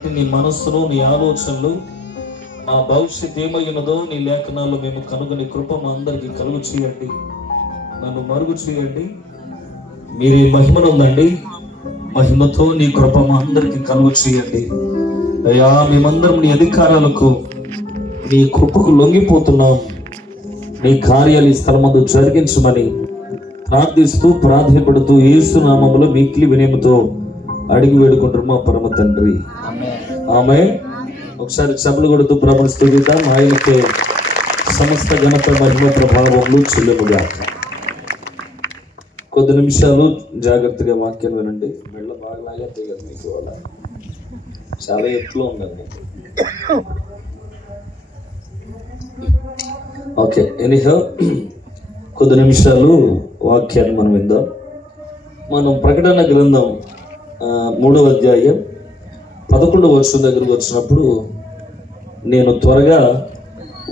నీ మనస్సును, నీ ఆలోచనలు, మా భవిష్యత్ ఏమైనదో నీ లేఖనాల్లో మేము కనుగొని కృప మా అందరికి కలుగు చేయండి. నన్ను మరుగు చేయండి. మీరే మహిమనుందండి. మహిమతో నీ కృప మా అందరికి కలుగు చేయండి. అయ్యా, మేమందరం నీ అధికారాలకు, నీ కృపకు లొంగిపోతున్నాం. నీ కార్యాలు ఈ స్థలమందు జరిగించమని ప్రార్థిస్తూ ప్రాధాన్యపడుతూ యేసు నామములో మిక్కిలి వినయముతో అడిగి వేడుకుంటారు మా పరమ తండ్రి. ఆమేన్. ఒకసారి చప్పలు కొడుతూ ప్రభువుని స్తుతిద్దాం. ఆయనకే సమస్త ఘనత మహిమ ప్రభావములు చెల్లునుగాక. కొద్ది నిమిషాలు జాగ్రత్తగా వాక్యం వినండి. మెళ్ళ బాగా లాగేస్తాయి కదా మీకు, వాళ్ళ చాలా ఎట్లు ఉందండి. ఓకే, ఎనీహౌ కొద్ది నిమిషాలు వాక్యాన్ని మనం విందాం. మనం ప్రకటన గ్రంథం 3వ అధ్యాయం 11వ వచనం దగ్గరకు వచ్చినప్పుడు, నేను త్వరగా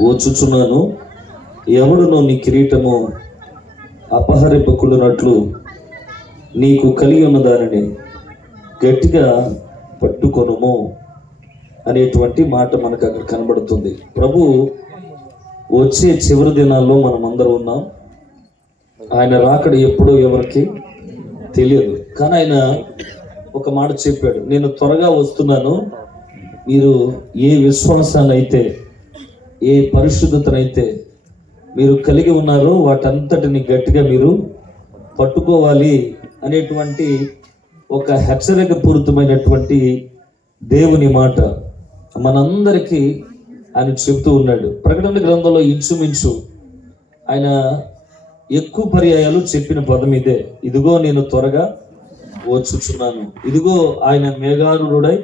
వచ్చుచున్నాను, ఎవడునో నీ కిరీటము అపహరింపకున్నట్లు నీకు కలిగి ఉన్న దానిని గట్టిగా పట్టుకొనుము అనేటువంటి మాట మనకు అక్కడ కనబడుతుంది. ప్రభు వచ్చే చివరి దినాల్లో మనం అందరూ ఉన్నాం. ఆయన రాకడ ఎప్పుడో ఎవరికి తెలియదు, కానీ ఆయన ఒక మాట చెప్పాడు, నేను త్వరగా వస్తున్నాను, మీరు ఏ విశ్వాసాన్ని అయితే, ఏ పరిశుద్ధతనైతే మీరు కలిగి ఉన్నారో వాటంతటిని గట్టిగా మీరు పట్టుకోవాలి అనేటువంటి ఒక హెచ్చరిక పూరితమైనటువంటి దేవుని మాట మనందరికీ ఆయన చెప్తూ ఉన్నాడు. ప్రకటన గ్రంథంలో ఇంచుమించు ఆయన ఎక్కువ పర్యాయాలు చెప్పిన పదం ఇదే, ఇదిగో నేను త్వరగా వచ్చుచున్నాను, ఇదిగో ఆయన మేఘారుడై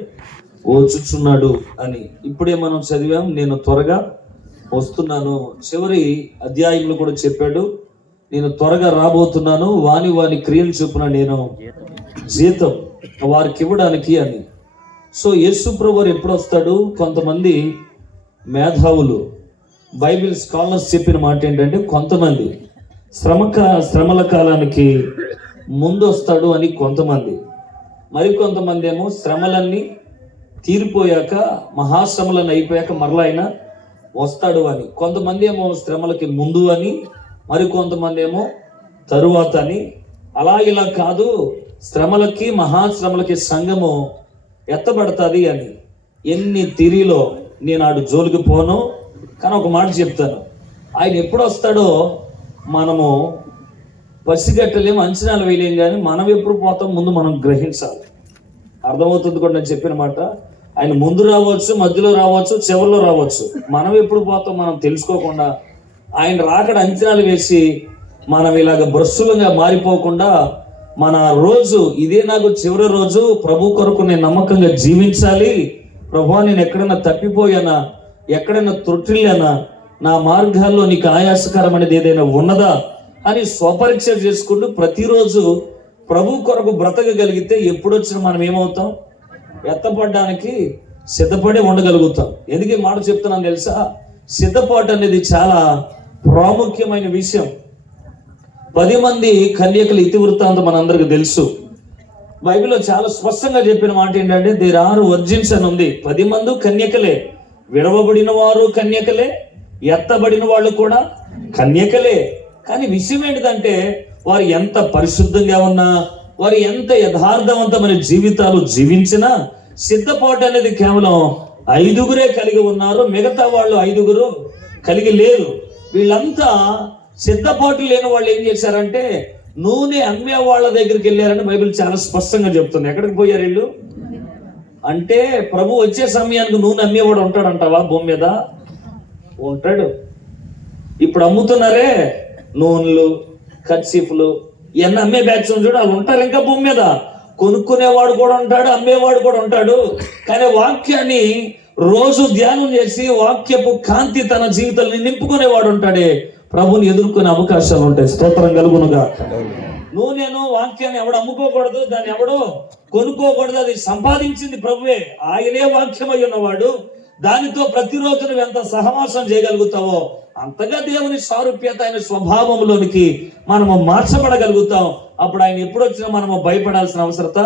వచ్చుచున్నాడు అని. ఇప్పుడే మనం చదివాం, నేను త్వరగా వస్తున్నాను. చివరి అధ్యాయంలో కూడా చెప్పాడు, నేను త్వరగా రాబోతున్నాను, వాని క్రియలు చొప్పున నేను జీతం వారికి ఇవ్వడానికి అని. సో యేసు ప్రభువు ఎప్పుడు వస్తాడు? కొంతమంది మేధావులు, బైబిల్ స్కాలర్స్ చెప్పిన మాట ఏంటంటే, కొంతమంది శ్రమల కాలానికి ముందు వస్తాడు అని కొంతమంది, మరికొంతమంది ఏమో శ్రమలన్నీ తీరిపోయాక, మహాశ్రమలను అయిపోయాక మరలా ఆయన వస్తాడు అని. కొంతమంది ఏమో శ్రమలకి ముందు అని, మరికొంతమంది ఏమో తరువాత అని. అలా ఇలా కాదు, శ్రమలకి మహాశ్రమలకి సంఘము ఎత్తబడతాది అని. ఎన్ని తిరిలో నేను ఆడు జోలికి పోను, కానీ ఒక మాట చెప్తాను, ఆయన ఎప్పుడు వస్తాడో మనము పసిగట్టలేము, అంచనాలు వేయలేం, కానీ మనం ఎప్పుడు పోతాం ముందు మనం గ్రహించాలి. అర్థమవుతుంది కూడా నేను చెప్పిన మాట. ఆయన ముందు రావచ్చు, మధ్యలో రావచ్చు, చివరిలో రావచ్చు. మనం ఎప్పుడు పోతాం మనం తెలుసుకోకుండా ఆయన రాకడ అంచనాలు వేసి మనం ఇలాగ భ్రష్టులుగా మారిపోకుండా, మన రోజు ఇదే, నాకు చివరి రోజు, ప్రభు కొరకు నేను నమ్మకంగా జీవించాలి, ప్రభు నేను ఎక్కడైనా తప్పిపోయానా, ఎక్కడైనా త్రుటిల్లానా, నా మార్గాల్లో నీకు ఆయాసకరమైనది ఏదైనా ఉన్నదా అని స్వపరీక్ష చేసుకుంటూ ప్రతిరోజు ప్రభు కొరకు బ్రతకగలిగితే ఎప్పుడొచ్చినా మనం ఏమవుతాం? ఎత్తపడడానికి సిద్ధపడి ఉండగలుగుతాం. ఎందుకు ఈ మాట చెప్తున్నాను తెలుసా? సిద్ధపాటు అనేది చాలా ప్రాముఖ్యమైన విషయం. 10 మంది కన్యకల ఇతివృత్తాంతం మనందరికి తెలుసు. బైబిల్లో చాలా స్పష్టంగా చెప్పిన మాట ఏంటంటే, దేర్ ఆర్ వర్జిన్స్ అని ఉంది. 10 మంది కన్యకలే. విడవబడిన వారు కన్యకలే, ఎత్తబడిన వాళ్ళు కూడా కన్యకలే. కానీ విషయం ఏంటిదంటే, వారు ఎంత పరిశుద్ధంగా ఉన్నా, వారు ఎంత యథార్థవంతమైన జీవితాలు జీవించినా, సిద్ధపాటు అనేది కేవలం 5గురే కలిగి ఉన్నారు. మిగతా వాళ్ళు 5గురు కలిగి లేరు. వీళ్ళంతా సిద్ధపాటు లేని వాళ్ళు ఏం చేశారంటే, నూనె అమ్మే వాళ్ళ దగ్గరికి వెళ్ళారని బైబిల్ చాలా స్పష్టంగా చెప్తుంది. ఎక్కడికి పోయారు వీళ్ళు అంటే, ప్రభు వచ్చే సమయానికి నూనె అమ్మేవాడు ఉంటాడంటావా భూమి మీద? ఉంటాడు. ఇప్పుడు అమ్ముతున్నారే నూనెలు, కర్చీఫ్లు, ఇవన్నీ అమ్మే బ్యాచ్ చూడు, వాళ్ళు ఉంటారు ఇంకా భూమి మీద. కొనుక్కునేవాడు కూడా ఉంటాడు, అమ్మేవాడు కూడా ఉంటాడు. కానీ వాక్యాన్ని రోజు ధ్యానం చేసి వాక్యపు కాంతి తన జీవితాన్ని నింపుకునేవాడు ఉంటాడే, ప్రభుని ఎదుర్కొనే అవకాశాలు ఉంటాయి. స్తోత్రం కలుగునుగా. నూనెను, వాక్యాన్ని ఎవడు అమ్ముకోకూడదు, దాన్ని ఎవడో కొనుక్కోకూడదు. అది సంపాదించింది ప్రభువే, ఆయనే వాక్యమై ఉన్నవాడు. దానితో ప్రతిరోజు నువ్వు ఎంత సహవాసం చేయగలుగుతావో అంతగా దేవుని సారూప్యత, ఆయన స్వభావంలోనికి మనము మార్చబడగలుగుతాం. అప్పుడు ఆయన ఎప్పుడు వచ్చినా మనము భయపడాల్సిన అవసరత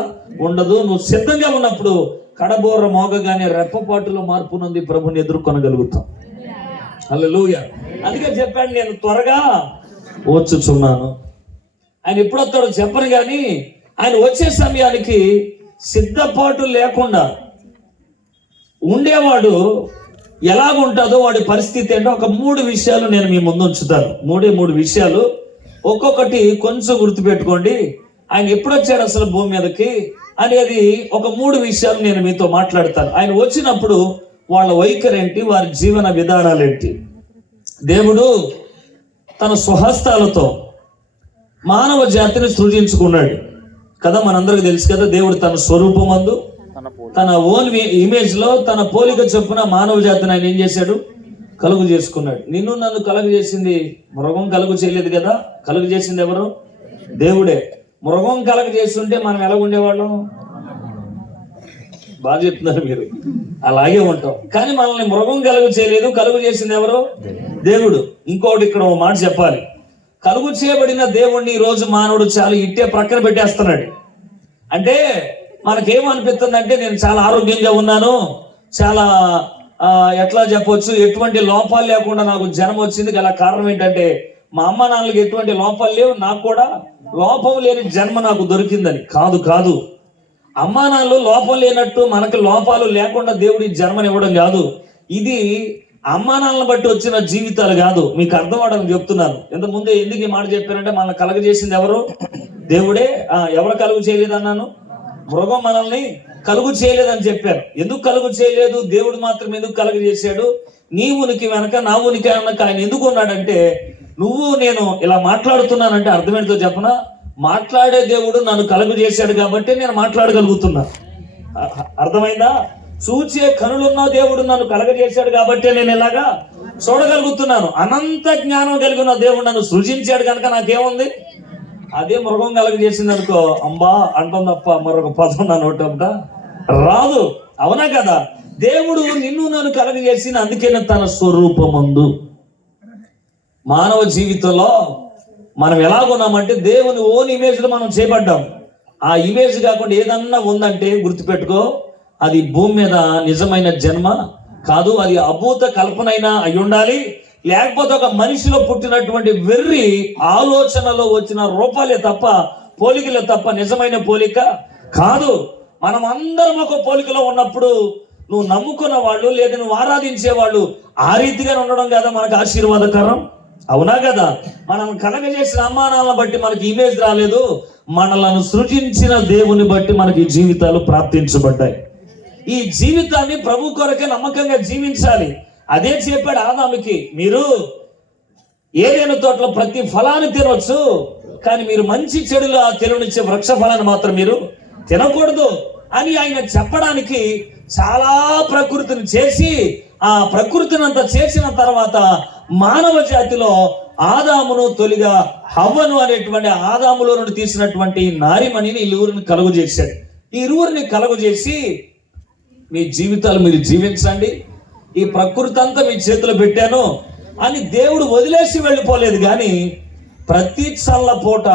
ఉండదు. నువ్వు సిద్ధంగా ఉన్నప్పుడు కడబోర మోగగానే రెప్పపాటులో మార్పునంది ప్రభుని ఎదుర్కొనగలుగుతాం. హల్లెలూయా. అందుకే చెప్పాను, నేను త్వరగా వచ్చుచున్నాను. ఆయన ఎప్పుడు వస్తాడో చెప్పను, కానీ ఆయన వచ్చే సమయానికి సిద్ధపాటు లేకుండా ఉండేవాడు ఎలాగుంటుందో వాడి పరిస్థితి ఏంటో ఒక 3 విషయాలు నేను మీ ముందు ఉంచుతాను. 3 విషయాలు, ఒక్కొక్కటి కొంచెం గుర్తుపెట్టుకోండి. ఆయన ఎప్పుడు వచ్చాడు అసలు భూమి మీదకి అనేది ఒక 3 విషయాలు నేను మీతో మాట్లాడతాను. ఆయన వచ్చినప్పుడు వాళ్ళ వైఖరి ఏంటి, వారి జీవన విధానాలు ఏంటి. దేవుడు తన స్వహస్తాలతో మానవ జాతిని సృజించుకున్నాడు కదా, మనందరికి తెలుసు కదా. దేవుడు తన స్వరూపమందు తన ఓన్ ఇమేజ్ లో తన పోలిక చొప్పున మానవ జాతిని ఆయన ఏం చేశాడు, కలుగు చేసుకున్నాడు. నిన్ను నన్ను కలుగు చేసింది మృగం కలుగు చేయలేదు కదా, కలుగు చేసింది ఎవరు? దేవుడే. మృగం కలుగు చేస్తుంటే మనం ఎలా ఉండేవాళ్ళం? బాగా చెప్తున్నారు మీరు, అలాగే ఉంటాం. కానీ మనల్ని మృగం కలుగు చేయలేదు, కలుగు చేసింది ఎవరు? దేవుడు. ఇంకోటి ఇక్కడ ఓ మాట చెప్పాలి, కలుగు చేయబడిన దేవుణ్ణి ఈ రోజు మానవుడు చాలా ఇట్టే ప్రక్కన పెట్టేస్తున్నాడు. అంటే మనకేమనిపిస్తుందంటే, నేను చాలా ఆరోగ్యంగా ఉన్నాను, చాలా ఎట్లా చెప్పొచ్చు, ఎటువంటి లోపాలు లేకుండా నాకు జన్మ వచ్చింది. గల కారణం ఏంటంటే, మా అమ్మ నాన్నలకి ఎటువంటి లోపాలు లేవు, నాకు కూడా లోపం లేని జన్మ నాకు దొరికిందని. కాదు, అమ్మా నాన్నలు లోపం లేనట్టు మనకి లోపాలు లేకుండా దేవుడి జన్మనివ్వడం కాదు. ఇది అమ్మా నాన్నలను బట్టి వచ్చిన జీవితాలు కాదు. మీకు అర్థం అవడానికి చెప్తున్నాను. ఇంతకుముందే ఎందుకు ఈ మాట చెప్పారంటే, మనల్ని కలుగజేసింది ఎవరు? దేవుడే. ఎవరు కలుగు చేయలేదన్నాను? మృగం మనల్ని కలుగు చేయలేదని చెప్పారు. ఎందుకు కలుగు చేయలేదు? దేవుడు మాత్రం ఎందుకు కలుగు చేశాడు? నీ ఉనికి వెనక నా ఉనికి వెనక ఆయన ఎందుకు ఉన్నాడంటే, నువ్వు నేను ఇలా మాట్లాడుతున్నానంటే అర్థం ఏంటో చెప్పనా? మాట్లాడే దేవుడు నన్ను కలుగు చేశాడు కాబట్టి నేను మాట్లాడగలుగుతున్నా. అర్థమైందా? చూచే కనులున్న దేవుడు నన్ను కలగజేశాడు కాబట్టి నేను ఇలాగా చూడగలుగుతున్నాను. అనంత జ్ఞానం కలిగిన దేవుడు నన్ను సృజించాడు కనుక నాకేముంది? అదే మృగం కలగజేసింది అనుకో, అంబా అంటాం తప్ప మరొక పదం నా నోటంట రాదు. అవునా కదా? దేవుడు నిన్ను నన్ను కలగజేసిన అందుకే తన స్వరూపమందు. మానవ జీవితంలో మనం ఎలాగున్నామంటే, దేవుని ఓన్ ఇమేజ్ లో మనం చేయబడ్డాం. ఆ ఇమేజ్ కాకుండా ఏదన్నా ఉందంటే గుర్తుపెట్టుకో, అది భూమి మీద నిజమైన జన్మ కాదు. అది అభూత కల్పనైనా అయి ఉండాలి, లేకపోతే ఒక మనిషిలో పుట్టినటువంటి వెర్రి ఆలోచనలో వచ్చిన రూపాలే తప్ప, పోలికలే తప్ప నిజమైన పోలిక కాదు. మనం అందరం ఒక పోలికలో ఉన్నప్పుడు నువ్వు నమ్ముకున్న వాళ్ళు లేదా నువ్వు ఆరాధించే వాళ్ళు ఆ రీతిగా ఉండడం కదా మనకు ఆశీర్వాదకరం. అవునా కదా? మనం కలగజేసిన అమ్మానాలను బట్టి మనకి ఇమేజ్ రాలేదు, మనలను సృజించిన దేవుని బట్టి మనకి జీవితాలు ప్రాప్తించబడ్డాయి. ఈ జీవితాన్ని ప్రభు కొరకే నమ్మకంగా జీవించాలి. అదే చెప్పాడు ఆదాముకి, మీరు ఏదైనా తోటలో ప్రతి ఫలాన్ని తినవచ్చు, కానీ మీరు మంచి చెడుల తెలియనిచ్చే వృక్ష ఫలాన్ని మాత్రం మీరు తినకూడదు అని ఆయన చెప్పడానికి చాలా ప్రకృతిని చేసి, ఆ ప్రకృతిని అంతా చేసిన తర్వాత మానవ జాతిలో ఆదామును తొలిగా హవ్వను అనేటువంటి ఆదాములో నుండి తీసినటువంటి నారిమణిని ఇరువురిని కలుగు చేశాడు. ఈ ఇరువురిని కలుగు చేసి, మీ జీవితాలు మీరు జీవించండి, ఈ ప్రకృతి అంతా మీ చేతిలో పెట్టాను అని దేవుడు వదిలేసి వెళ్ళిపోలేదు. కానీ ప్రతి చల్ల పూట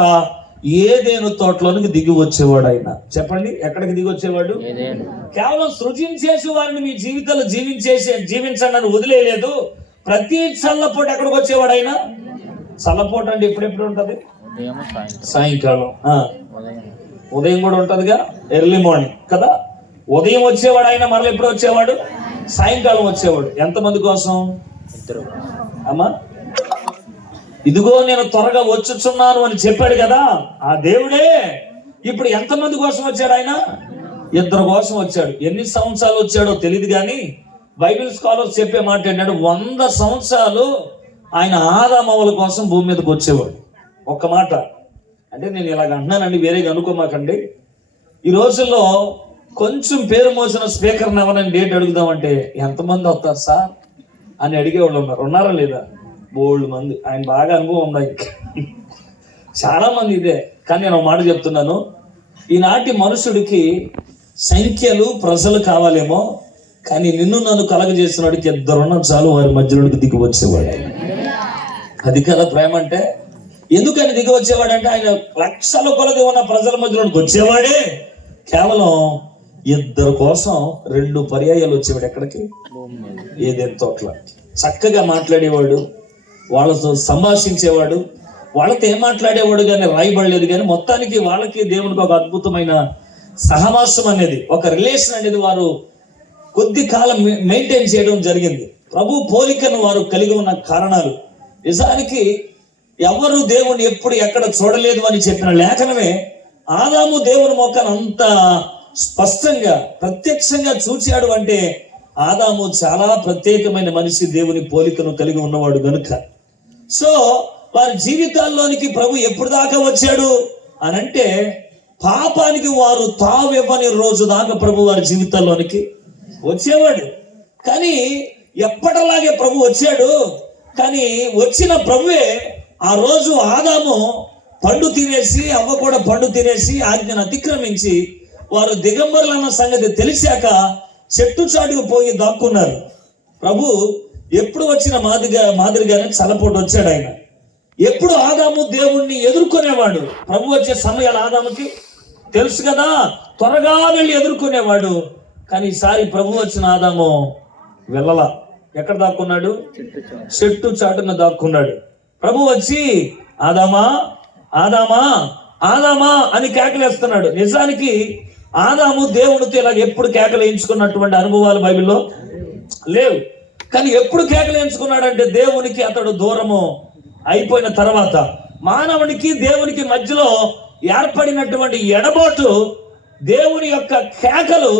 ఏదేను తోటలోనికి దిగి వచ్చేవాడు ఆయన. చెప్పండి, ఎక్కడికి దిగి వచ్చేవాడు? కేవలం సృజించేసి వారిని మీ జీవితాలు జీవించండి అని వదిలేయలేదు. ప్రతి చల్లపూట ఎక్కడికి వచ్చేవాడు ఆయన? చల్లపూట అంటే ఎప్పుడెప్పుడు ఉంటది? సాయంకాలం. ఉదయం కూడా ఉంటదిగా, ఎర్లీ మార్నింగ్ కదా. ఉదయం వచ్చేవాడు ఆయన, మరలా ఎప్పుడు వచ్చేవాడు? సాయంకాలం వచ్చేవాడు. ఎంతమంది కోసం? అమ్మా, ఇదిగో నేను త్వరగా వచ్చుచున్నాను అని చెప్పాడు కదా ఆ దేవుడే. ఇప్పుడు ఎంతమంది కోసం వచ్చాడు ఆయన? 2 కోసం వచ్చాడు. ఎన్ని సంవత్సరాలు వచ్చాడో తెలియదు, కానీ బైబిల్ స్కాలర్స్ చెప్పే మాట ఏంటంటే 100 సంవత్సరాలు ఆయన ఆదామవ్వల కోసం భూమి మీదకి వచ్చేవాడు. ఒక్క మాట అంటే, నేను ఇలాగ అంటున్నానండి, వేరేగా అనుకోమాకండి. ఈ రోజుల్లో కొంచెం పేరు మోసిన స్పీకర్ని ఎవరైనా డేట్ అడుగుదామంటే ఎంతమంది వస్తారు సార్ అని అడిగేవాళ్ళు ఉన్నారా లేదా? బోల్డ్ మంది. ఆయన బాగా అనుభవం ఉంది, చాలా మంది ఇదే. కానీ నేను ఒక మాట చెప్తున్నాను, ఈనాటి మనుషుడికి సంఖ్యలు ప్రజలు కావాలేమో, కానీ నిన్ను నన్ను కలగజేసినవాడికి 2 చాలు వారి మధ్యలోకి దిగి వచ్చేవాడు. అది కదా ప్రేమ అంటే. ఎందుకని దిగి వచ్చేవాడు అంటే, ఆయన లక్షల కొలది ఉన్న ప్రజల మధ్యలోకి వచ్చేవాడే కేవలం ఇద్దరు కోసం 2 పర్యాయాలు వచ్చేవాడు ఎక్కడికి, ఏదైనా తోటల. చక్కగా మాట్లాడేవాడు, వాళ్ళతో సంభాషించేవాడు, వాళ్ళతో ఏం మాట్లాడేవాడు కానీ రాయబడలేదు. కానీ మొత్తానికి వాళ్ళకి దేవునికి ఒక అద్భుతమైన సహవాసం అనేది, ఒక రిలేషన్ అనేది వారు కొద్ది కాలం మెయింటైన్ చేయడం జరిగింది. ప్రభు పోలికను వారు కలిగి ఉన్న కారణాలు. నిజానికి ఎవరు దేవుని ఎప్పుడు ఎక్కడ చూడలేదు అని చెప్పిన లేఖనమే ఆదాము దేవుని మొక్కను అంత స్పష్టంగా ప్రత్యక్షంగా చూచాడు అంటే ఆదాము చాలా ప్రత్యేకమైన మనిషి, దేవుని పోలికను కలిగి ఉన్నవాడు గనుక. సో వారి జీవితాల్లోనికి ప్రభు ఎప్పుడు దాకా వచ్చాడు అనంటే పాపానికి వారు తావివ్వని రోజు దాకా ప్రభు వారి జీవితాల్లోనికి వచ్చేవాడు. కానీ ఎప్పటిలాగే ప్రభు వచ్చాడు. కానీ వచ్చిన ప్రభువే ఆ రోజు ఆదాము పండు తినేసి, అవ్వ కూడా పండు తినేసి ఆజ్ఞను అతిక్రమించి వారు దిగంబరులు అన్న సంగతి తెలిసాక చెట్టు చాటుకు పోయి దాక్కున్నారు. ప్రభు ఎప్పుడు వచ్చిన మాదిరిగానే చల్లపోటు వచ్చాడు. ఆయన ఎప్పుడు ఆదాము దేవుణ్ణి ఎదుర్కొనేవాడు. ప్రభు వచ్చే సమయాలు ఆదాముకి తెలుసు కదా, త్వరగా వెళ్ళి ఎదుర్కొనేవాడు. కానీ ఈసారి ప్రభు వచ్చిన ఆదాము వెళ్ళలా. ఎక్కడ దాక్కున్నాడు? చెట్టు చాటున దాక్కున్నాడు. ప్రభు వచ్చి ఆదామా ఆదామా ఆదామా అని కేకలేస్తున్నాడు. నిజానికి ఆదాము దేవుడితో ఇలా ఎప్పుడు కేకలేయించుకున్నటువంటి అనుభవాలు బైబిల్లో లేవు. కానీ ఎప్పుడు కేకలేయించుకున్నాడంటే దేవునికి అతడు దూరము అయిపోయిన తర్వాత, మానవునికి దేవునికి మధ్యలో ఏర్పడినటువంటి ఎడబాటు, దేవుని యొక్క కేకలు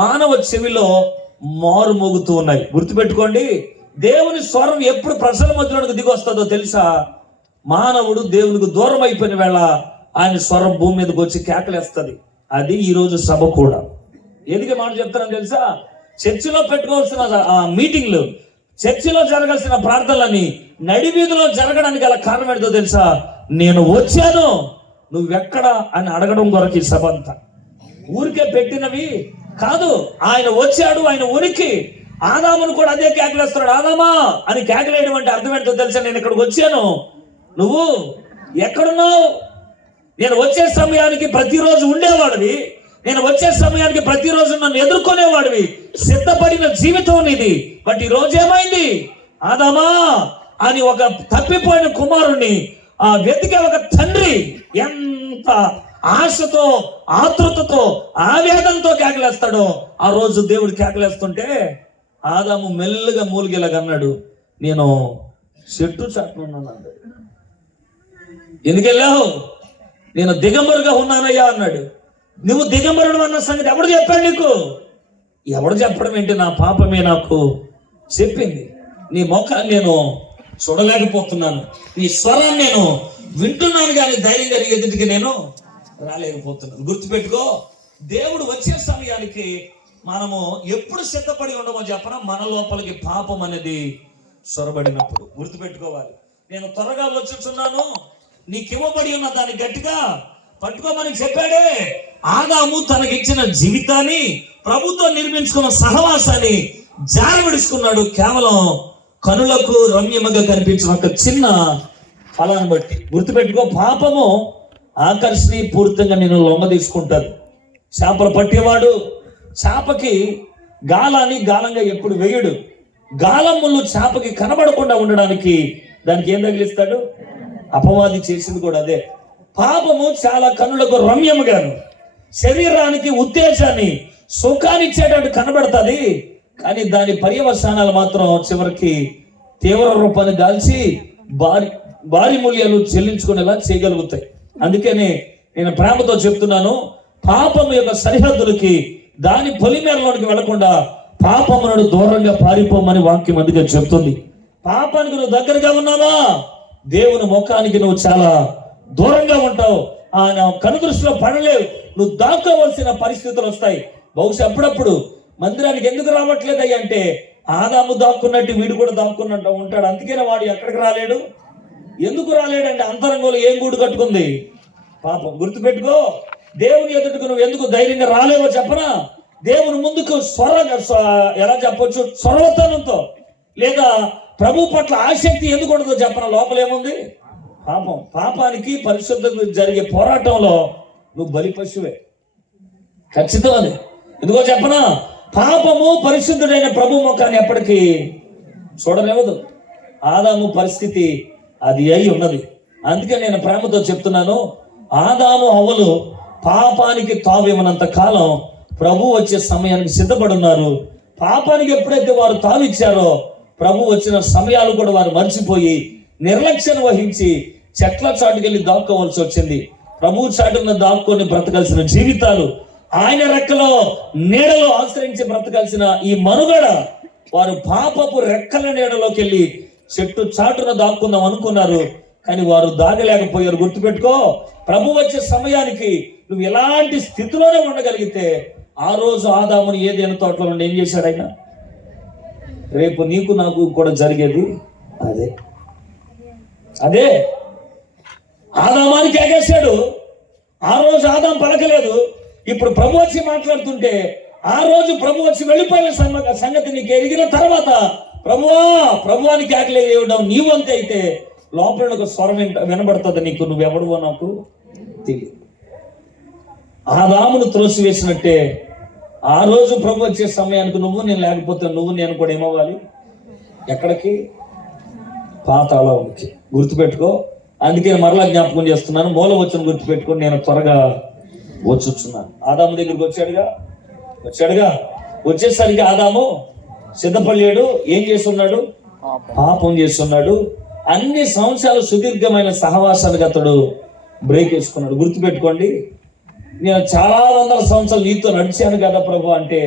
మానవ చెవిలో మారు మోగుతూ ఉన్నాయి. గుర్తుపెట్టుకోండి, దేవుని స్వరం ఎప్పుడు ప్రజల మధ్యలోకి దిగి వస్తుందో తెలుసా? మానవుడు దేవునికి దూరం అయిపోయిన వేళ ఆయన స్వరం భూమి మీదకి వచ్చి కేకలేస్తుంది. అది ఈరోజు సభ కూడా. ఎందుకు మాట చెప్తారని తెలుసా? చర్చిలో పెట్టుకోవాల్సిన మీటింగ్లు, చర్చిలో జరగాల్సిన ప్రార్థనలని నడి వీధిలో జరగడానికి గల కారణం ఏంటో తెలుసా? నేను వచ్చాను, నువ్వెక్కడ అని అడగడం కొరకు ఈ సభ అంతా. ఊరికే పెట్టినవి కాదు, ఆయన వచ్చాడు, ఆయన ఉనికి. ఆదామును కూడా అదే కేకలేస్తున్నాడు. ఆదామా అని కేకలేయడం అంటే అర్థం ఏంటో తెలుసా? నేను ఇక్కడికి వచ్చాను, నువ్వు ఎక్కడున్నావు? నేను వచ్చే సమయానికి ప్రతిరోజు ఉండేవాడివి, నేను వచ్చే సమయానికి ప్రతిరోజు నన్ను ఎదుర్కొనేవాడివి, సిద్ధపడిన జీవితం ఇది. బట్ ఈ రోజు ఏమైంది? ఆదామా అని ఒక తప్పిపోయిన కుమారుణ్ణి వెతికే ఒక తండ్రి ఎంత ఆశతో, ఆతృతతో, ఆవేదనతో కేకలేస్తాడో ఆ రోజు దేవుడు కేకలేస్తుంటే ఆదాము మెల్లగా మూలిగేలాగా అన్నాడు, నేను చెట్టు చాటున్నాను. ఎందుకు వెళ్ళావు? నేను దిగంబరుగా ఉన్నానయ్యా అన్నాడు. నువ్వు దిగంబరుడు అన్న సంగతి ఎవడు చెప్పాడు నీకు? ఎవడు చెప్పడం ఏంటి? నా పాపమే నాకు చెప్పింది. నీ ముఖాన్ని నేను చూడలేకపోతున్నాను, నీ స్వరాన్ని నేను వింటున్నాను, కానీ ధైర్యంగా ఎదుటికి నేను రాలేకపోతున్నాను. గుర్తుపెట్టుకో, దేవుడు వచ్చే సమయానికి మనము ఎప్పుడు సిద్ధపడి ఉండమో చెప్పనా? మన లోపలికి పాపం అనేది చొరబడినప్పుడు. గుర్తుపెట్టుకోవాలి, నేను త్వరగా వచ్చుచున్నాను, నీకు ఇవ్వబడి ఉన్న దాన్ని గట్టిగా పట్టుకోమని చెప్పాడే. ఆదాము తనకిచ్చిన జీవితాన్ని, ప్రభుత్వం నిర్మించుకున్న సహవాసాన్ని జారవిడుచుకున్నాడు కేవలం కనులకు రమ్యముగా కనిపించిన ఒక చిన్న ఫలాన్ని బట్టి. గుర్తుపెట్టుకో, పాపము ఆకర్షణీయ పూర్తిగా నేను లొంగ తీసుకుంటాను. చేపలు పట్టేవాడు చేపకి గాలాన్ని గాలంగా ఎప్పుడు వేయడు. గాలం ముళ్ళు చేపకి కనబడకుండా ఉండడానికి దానికి ఏం తగిలిస్తాడు? అపవాది చేసింది కూడా అదే. పాపము చాలా కనులకు రమ్యముగాను, శరీరానికి ఉత్తేజాన్ని, సుఖాన్ని ఇచ్చేటట్టు కనబడుతుంది. కానీ దాని పర్యవసానాలు మాత్రం చివరికి తీవ్ర రూపాన్ని దాల్చి భారీ మూల్యాలు చెల్లించుకునేలా చేయగలుగుతాయి. అందుకనే నేను ప్రేమతో చెప్తున్నాను, పాపం యొక్క సరిహద్దులకి, దాని పొలిమేరలోనికి వెళ్లకుండా పాపమును దూరంగా పారిపోమని వాక్యం అందుకే చెప్తుంది. పాపానికి నువ్వు దగ్గరగా ఉన్నావా, దేవుని ముఖానికి నువ్వు చాలా దూరంగా ఉంటావు. ఆయన కనుదృష్టిలో పడలేవు, నువ్వు దాక్కోవలసిన పరిస్థితులు వస్తాయి. బహుశా అప్పుడప్పుడు మందిరానికి ఎందుకు రావట్లేదయ్యా అంటే, ఆదాము దాక్కున్నట్టు వీడు కూడా దాక్కున్నట్టు ఉంటాడు. అందుకనే వాడు ఎక్కడికి రాలేడు. ఎందుకు రాలేడంటే అంతరంగంలో ఏం గూడు కట్టుకుంది? పాపం. గుర్తుపెట్టుకో, దేవుని ఎదుటికి నువ్వు ఎందుకు ధైర్యంగా రాలేవో చెప్పనా? దేవుని ముందుకు ఎలా చెప్పొచ్చు, స్వరవతనంతో, లేదా ప్రభు పట్ల ఆసక్తి ఎందుకు ఉండదో చెప్పనా? లోపల ఏముంది? పాపం. పాపానికి పరిశుద్ధతకు జరిగే పోరాటంలో నువ్వు బలి పశువే, ఖచ్చితం. అది ఎందుకో చెప్పనా, పాపము పరిశుద్ధుడైన ప్రభు ముఖాన్ని ఎప్పటికీ చూడలేవదు. ఆదాము పరిస్థితి అది అయి ఉన్నది. అందుకే నేను ప్రేమతో చెప్తున్నాను, ఆదాము హవ్వలు పాపానికి తావివ్వనంత కాలం ప్రభు వచ్చే సమయానికి సిద్ధపడున్నారు. పాపానికి ఎప్పుడైతే వారు తావిచ్చారో ప్రభు వచ్చిన సమయాలు కూడా వారు మర్చిపోయి నిర్లక్ష్యం వహించి చెట్ల చాటుకెళ్ళి దాక్కోవలసి వచ్చింది. ప్రభు చాటున దాక్కొని బ్రతకాల్సిన జీవితాలు, ఆయన రెక్కలో నీడలో ఆశ్రయించి బ్రతకాల్సిన ఈ మనుగడ, వారు పాపపు రెక్కల నీడలోకి వెళ్ళి చెట్టు చాటున దాక్కుందాం అనుకున్నారు, కానీ వారు దాగలేకపోయారు. గుర్తుపెట్టుకో, ప్రభు వచ్చే సమయానికి నువ్వు ఎలాంటి స్థితిలోనే ఉండగలిగితే ఆ రోజు ఆదాముని ఏదైనా తోటలో నుండి ఏం చేశాడు ఆయన? రేపు నీకు నాకు కూడా జరిగేది అదే. ఆదామానికి ఎగేశాడు. ఆ రోజు ఆదాం పలకలేదు. ఇప్పుడు ప్రభు వచ్చి మాట్లాడుతుంటే ఆ రోజు ప్రభు వచ్చి వెళ్ళిపోయిన సంగతి నీకు ఎరిగిన తర్వాత ప్రభువానికి ఆకలేదు ఇవ్వడం నీ వంతు అయితే లోపల ఒక స్వరం వినబడుతుంది నీకు, నువ్వెవడువో నాకు తెలియదు. ఆదామును త్రోసివేసినట్టే ఆ రోజు ప్రభు వచ్చే సమయానికి నువ్వు నేను లేకపోతే నువ్వు నేను కూడా ఏమవ్వాలి? ఎక్కడికి? పాతాళానికి. గుర్తుపెట్టుకో. అందుకే మరలా జ్ఞాపకం చేస్తున్నాను, మూల వచ్చిన గుర్తుపెట్టుకొని నేను త్వరగా వచ్చున్నాను. ఆదాము దగ్గరికి వచ్చాడుగా. వచ్చేసరికి ఆదాము సిద్ధపడలేడు. ఏం చేస్తున్నాడు? పాపం చేస్తున్నాడు. అన్ని సంవత్సరాలు సుదీర్ఘమైన సహవాసానికి అతడు బ్రేక్ వేసుకున్నాడు. గుర్తుపెట్టుకోండి, నేను చాలా వందల సంవత్సరాలు నీతో నడిచాను కదా ప్రభు అంటే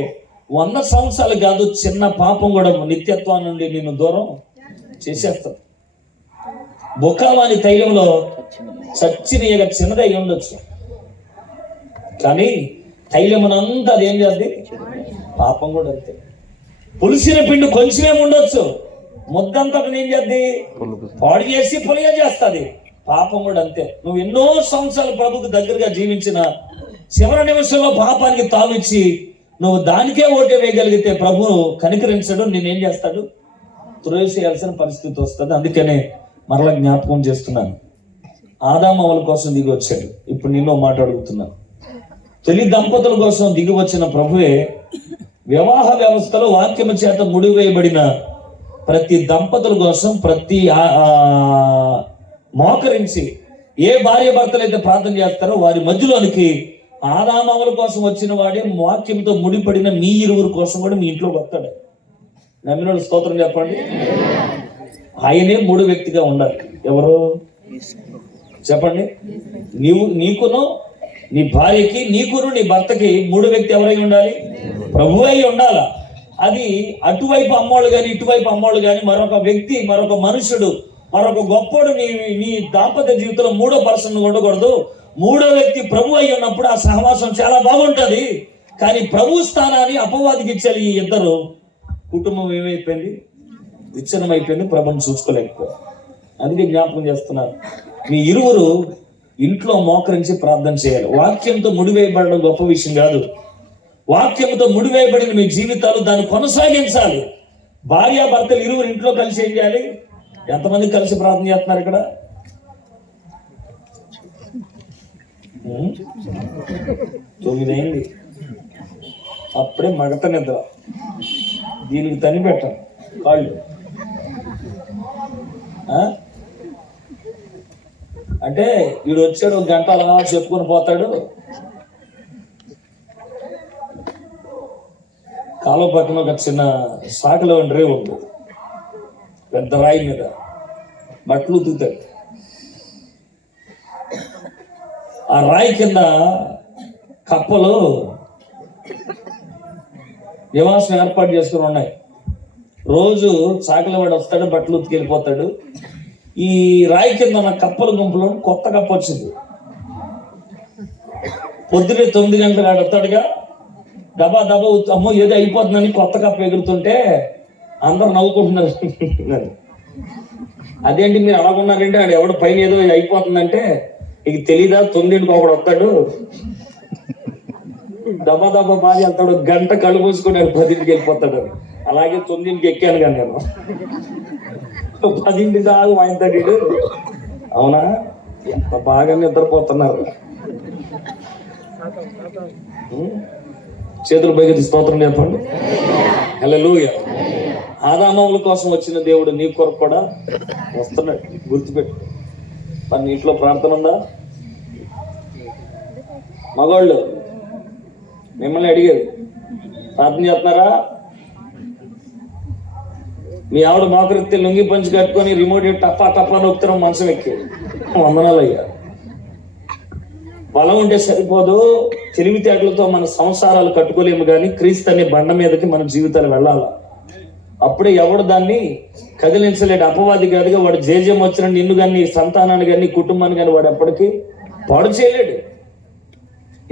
100 సంవత్సరాలు కాదు, చిన్న పాపం కూడా నిత్యత్వం నుండి నేను దూరం చేసేస్తాను. బొకావాని తైలంలో చచ్చిన చిన్నదై ఉండొచ్చు, కానీ తైలమునంతా అది ఏం చేద్ది? పాపం కూడా అంతే. పులిసిన పిండి కొంచెమే ఉండొచ్చు, ముద్దంతా ఏం చేద్ది? పాడు చేసి పులిగా చేస్తుంది. పాపం కూడా అంతే. నువ్వు ఎన్నో సంవత్సరాలు ప్రభుకు దగ్గరగా జీవించిన చివరి నిమిషంలో పాపానికి తావిచ్చి నువ్వు దానికే ఓటే వేయగలిగితే ప్రభు కనికరించడు, నేనేం చేస్తాడు? త్రోసేయాల్సిన పరిస్థితి వస్తుంది. అందుకనే మరలా జ్ఞాపకం చేస్తున్నాను, ఆదాము హవ్వల కోసం దిగి వచ్చాడు. ఇప్పుడు నిన్నో మాట అడుగుతున్నాను. తొలి దంపతుల కోసం దిగి వచ్చిన ప్రభువే వివాహ వ్యవస్థలో వాక్యము చేత ముడివేయబడిన ప్రతి దంపతుల కోసం ప్రతి మోకరించి ఏ భార్య భర్తలు అయితే ప్రార్థన చేస్తారో వారి మధ్యలోనికి ఆదాము హవ్వల కోసం వచ్చిన వాడే వాక్యంతో ముడిపడిన మీ ఇరువురు కోసం కూడా మీ ఇంట్లోకి వస్తాడు. నమ్మిన స్తోత్రం చెప్పండి. ఆయనే మూడో వ్యక్తిగా ఉండాలి. ఎవరు చెప్పండి? నీకును నీ భార్యకి, నీకును నీ భర్తకి మూడో వ్యక్తి ఎవరై ఉండాలి? ప్రభువు అయి ఉండాలా. అది అటువైపు అమ్మోళ్ళు కానీ ఇటువైపు అమ్మోళ్ళు కానీ మరొక వ్యక్తి, మరొక మనుషుడు, మరొక గొప్పోడు నీ దాంపత్య జీవితంలో మూడో పర్సన్ ఉండకూడదు. మూడో వ్యక్తి ప్రభు అయి ఉన్నప్పుడు ఆ సహవాసం చాలా బాగుంటది. కానీ ప్రభు స్థానాన్ని అపవాదికి ఇచ్చారు ఈ ఇద్దరు. కుటుంబం ఏమైపోయింది? విచ్ఛిన్నం అయిపోయింది. ప్రభుని చూసుకోలేకపోయారు. అందుకే జ్ఞాపకం చేస్తున్నారు, మీ ఇరువురు ఇంట్లో మోకరించి ప్రార్థన చేయాలి. వాక్యంతో ముడివేయబడడం గొప్ప విషయం కాదు. వాక్యంతో ముడివేయబడిన మీ జీవితాలు దాన్ని కొనసాగించాలి. భార్యాభర్తలు ఇరువురు ఇంట్లో కలిసి ఏం చేయాలి? ఎంతమంది కలిసి ప్రార్థన చేస్తున్నారు ఇక్కడ? 9 అయింది. అప్పుడే మగత నిద్ర. దీనికి తని పెట్టాం వాళ్ళు. అంటే వీడు వచ్చాడు, 1 గంట అలా చెప్పుకొని పోతాడు. కాలువ పక్కన ఒక చిన్న శాఖలో రే ఉంది, పెద్ద రాయి మీద బట్టలు ఉతుకుతాడు. ఆ రాయి కింద కప్పలు నివాసం ఏర్పాటు చేసుకుని ఉన్నాయి. రోజు చాకలి వాడు వస్తాడు, బట్టలు ఉతికెళ్ళిపోతాడు. ఈ రాయి కింద ఉన్న కప్పల గుంపులో కొత్త కప్ప వచ్చింది. పొద్దునే 9 గంటలకు వాడు వస్తాడుగా, దబా అమ్మో ఏదో అయిపోతుందని కొత్త కప్ప ఎగురుతుంటే అందరు నవ్వుకుంటున్నారు. అదేంటి మీరు అలాగున్నారంటే ఆడు ఎవడు పైన ఏదో అయిపోతుందంటే ఇక తెలీదా, 9ంటికి ఒకడు వస్తాడు, దబా బాగా వెళ్తాడు, 1 గంట కళ్ళు మూసుకొని 10ంటికి వెళ్ళిపోతాడు. అలాగే 9ంటికి ఎక్కాను కానీ నేను 10ంటి దాకా వాయింతాడు. అవునా? ఎంత బాగా నిద్రపోతున్నారు. చేతులు పైకి స్తోత్రం చెప్పండి. హల్లెలూయా. ఆదామవుల కోసం వచ్చిన దేవుడు నీ కొరకు కూడా వస్తున్నాడు, గుర్తుపెట్టు. మరి నీ ఇంట్లో ప్రార్థన ఉందా? మగవాళ్ళు మిమ్మల్ని అడిగేది, ప్రార్థన చేస్తున్నారా? మీ ఆవిడ మోకరెత్తి లుంగి పంచి కట్టుకొని రిమోట్ టప్పా టప్పా నొక్కుతున్నాం మనసు ఎక్కి. వందనాలు అయ్యా. బలం ఉంటే సరిపోదు, తెలివితేటలతో మన సంసారాలు కట్టుకోలేము, కానీ క్రీస్తు అనే బండ మీదకి మన జీవితాలు వెళ్ళాలి. అప్పుడే ఎవడు దాన్ని కదిలించలేడు. అపవాది కాదుగా, వాడు జేజం వచ్చిన నిన్ను కానీ సంతానాన్ని కానీ కుటుంబాన్ని కానీ వాడు ఎప్పటికీ పాడు చేయలేడు.